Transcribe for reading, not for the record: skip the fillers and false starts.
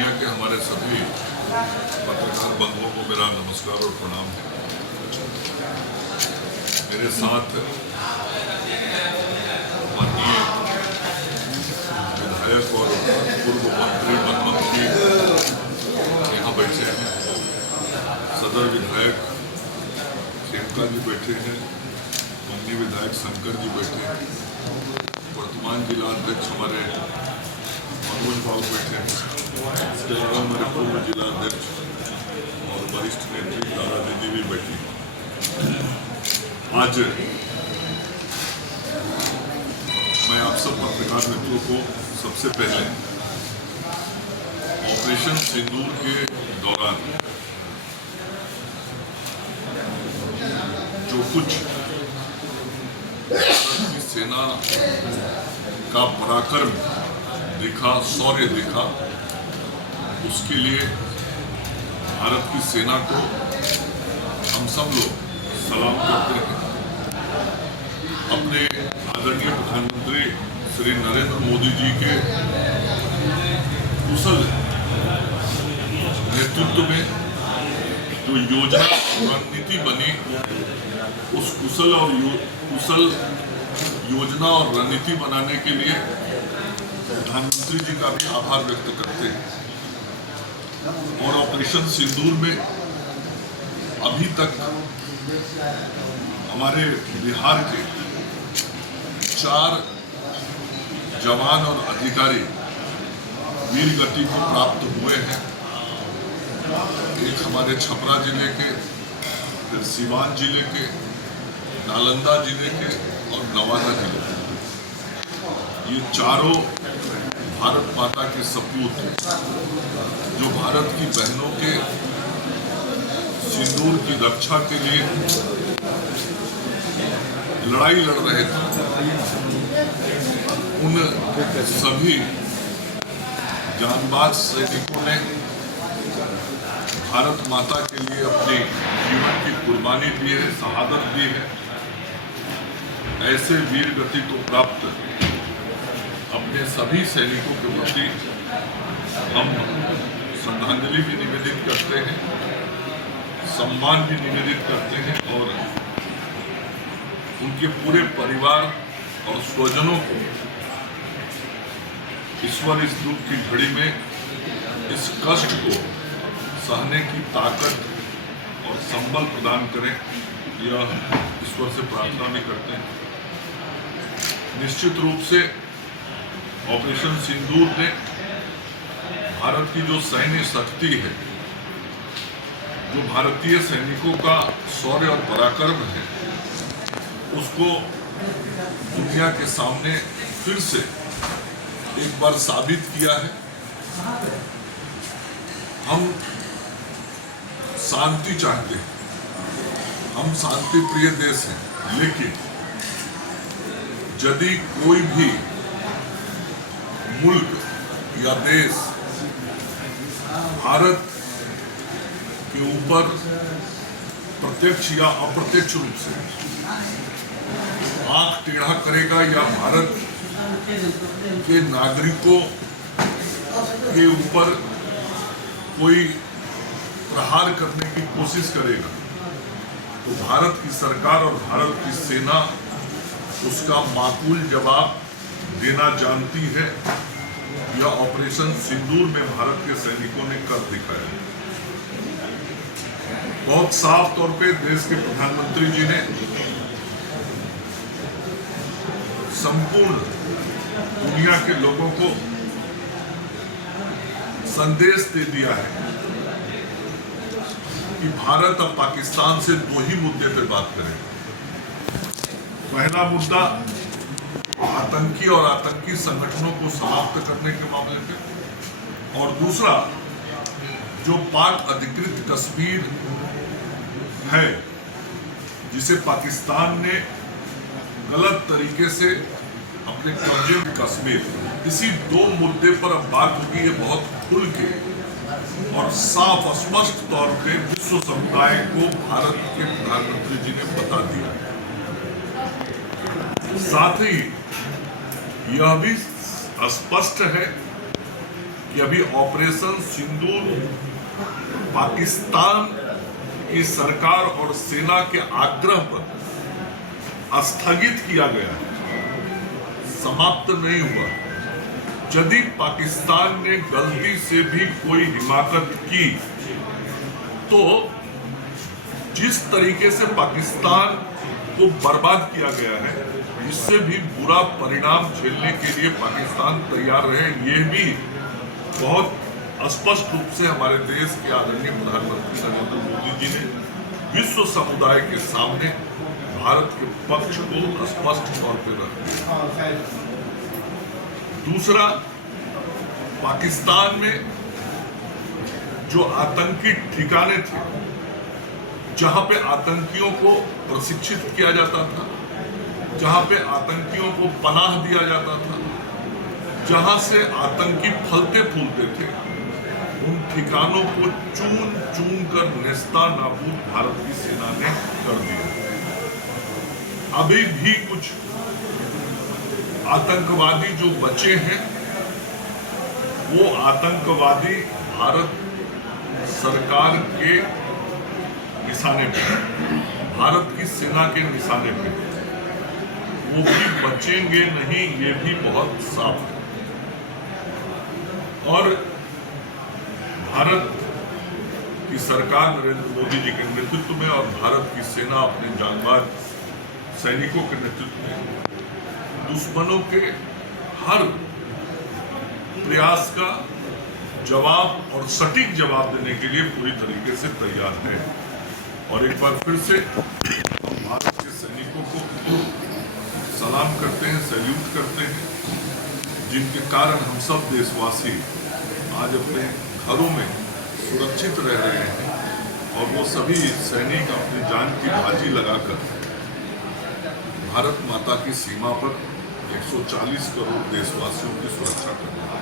दुनिया के हमारे सभी पत्रकार बंधुओं को मेरा नमस्कार और प्रणाम है। मेरे साथ माननीय विधायक और पूर्व मंत्री वन मंत्री यहाँ बैठे हैं, सदर विधायक खेमका जी बैठे हैं, माननीय विधायक शंकर जी बैठे हैं, वर्तमान जिला अध्यक्ष हमारे मनोज बाबू बैठे हैं, इसके अलावा हमारे पूर्व जिला अध्यक्ष और वरिष्ठ नेत्री दादा दीदी भी बैठी। आज मैं आप सब पत्रकार मित्रों को सबसे पहले ऑपरेशन सिंदूर के दौरान जो कुछ भारत की सेना का पराक्रम दिखा, शौर्य दिखा, उसके लिए भारत की सेना को हम सब लोग सलाम करते हैं। अपने आदरणीय प्रधानमंत्री श्री नरेंद्र मोदी जी के कुशल नेतृत्व में जो योजना रणनीति बनी, उस कुशल योजना और रणनीति बनाने के लिए प्रधानमंत्री जी का भी आभार व्यक्त करते हैं। और ऑपरेशन सिंदूर में अभी तक हमारे बिहार के 4 जवान और अधिकारी वीर गति को प्राप्त हुए हैं। एक हमारे छपरा जिले के, फिर सीवान जिले के, नालंदा जिले के और नवादा जिले के। ये चारों भारत माता के सपूत जो भारत की बहनों के सिंदूर की रक्षा के लिए लड़ाई लड़ रहे थे, उन सभी जांबाज सैनिकों ने भारत माता के लिए अपने जीवन की कुर्बानी दी है, शहादत दी है। ऐसे वीर गति को प्राप्त अपने सभी सैनिकों के प्रति हम श्रद्धांजलि भी निवेदित करते हैं, सम्मान भी निवेदित करते हैं और उनके पूरे परिवार और स्वजनों को ईश्वर इस दुख की घड़ी में इस कष्ट को सहने की ताकत और संबल प्रदान करें, यह ईश्वर से प्रार्थना भी करते हैं। निश्चित रूप से ऑपरेशन सिंदूर ने भारत की जो सैन्य शक्ति है, जो भारतीय सैनिकों का शौर्य और पराक्रम है, उसको दुनिया के सामने फिर से एक बार साबित किया है। हम शांति चाहते हैं, हम शांति प्रिय देश हैं, लेकिन यदि कोई भी मुल्क या देश भारत के ऊपर प्रत्यक्ष या अप्रत्यक्ष रूप से आंख टेढ़ा करेगा या भारत के नागरिकों के ऊपर कोई प्रहार करने की कोशिश करेगा, तो भारत की सरकार और भारत की सेना उसका माकूल जवाब देना जानती है। यह ऑपरेशन सिंदूर में भारत के सैनिकों ने कर दिखाया। बहुत साफ तौर पे देश के प्रधानमंत्री जी ने संपूर्ण दुनिया के लोगों को संदेश दे दिया है कि भारत अब पाकिस्तान से 2 ही मुद्दे पे बात करेगा। पहला मुद्दा आतंकी और आतंकी संगठनों को समाप्त करने के मामले पे, और दूसरा जो पाक अधिकृत कश्मीर है, जिसे पाकिस्तान ने गलत तरीके से अपने कब्जे में कश्मीर, इसी 2 मुद्दे पर अब बात होगी। ये बहुत खुल के और साफ स्पष्ट तौर पे विश्व समुदाय को भारत के प्रधानमंत्री जी ने बता दिया। साथ ही यह भी स्पष्ट है कि अभी ऑपरेशन सिंदूर पाकिस्तान की सरकार और सेना के आग्रह पर स्थगित किया गया है, समाप्त नहीं हुआ। यदि पाकिस्तान ने गलती से भी कोई हिमाकत की तो जिस तरीके से पाकिस्तान को बर्बाद किया गया है, इससे भी बुरा परिणाम झेलने के लिए पाकिस्तान तैयार रहे, ये भी बहुत स्पष्ट रूप से हमारे देश के आदरणीय प्रधानमंत्री नरेंद्र मोदी जी ने विश्व समुदाय के सामने भारत के पक्ष को स्पष्ट तौर पर रख दिया। दूसरा, पाकिस्तान में जो आतंकी ठिकाने थे, जहां पे आतंकियों को प्रशिक्षित किया जाता था, जहां पे आतंकियों को पनाह दिया जाता था, जहां से आतंकी फलते फूलते थे, उन ठिकानों को चून चून कर नेस्ता नाबूद भारत की सेना ने कर दिया। अभी भी कुछ आतंकवादी जो बचे हैं, वो आतंकवादी भारत सरकार के निशाने पे, भारत की सेना के निशाने पे, वो भी बचेंगे नहीं, ये भी बहुत साफ है। और भारत की सरकार नरेंद्र मोदी जी के नेतृत्व में और भारत की सेना अपने जांबाज सैनिकों के नेतृत्व में दुश्मनों के हर प्रयास का जवाब और सटीक जवाब देने के लिए पूरी तरीके से तैयार है। और एक बार फिर से हम भारत के सैनिकों को सलाम करते हैं, सैल्यूट करते हैं, जिनके कारण हम सब देशवासी आज अपने घरों में सुरक्षित रह रहे हैं। और वो सभी सैनिक अपनी जान की बाजी लगाकर भारत माता की सीमा पर 140 करोड़ देशवासियों की सुरक्षा कर रहे हैं।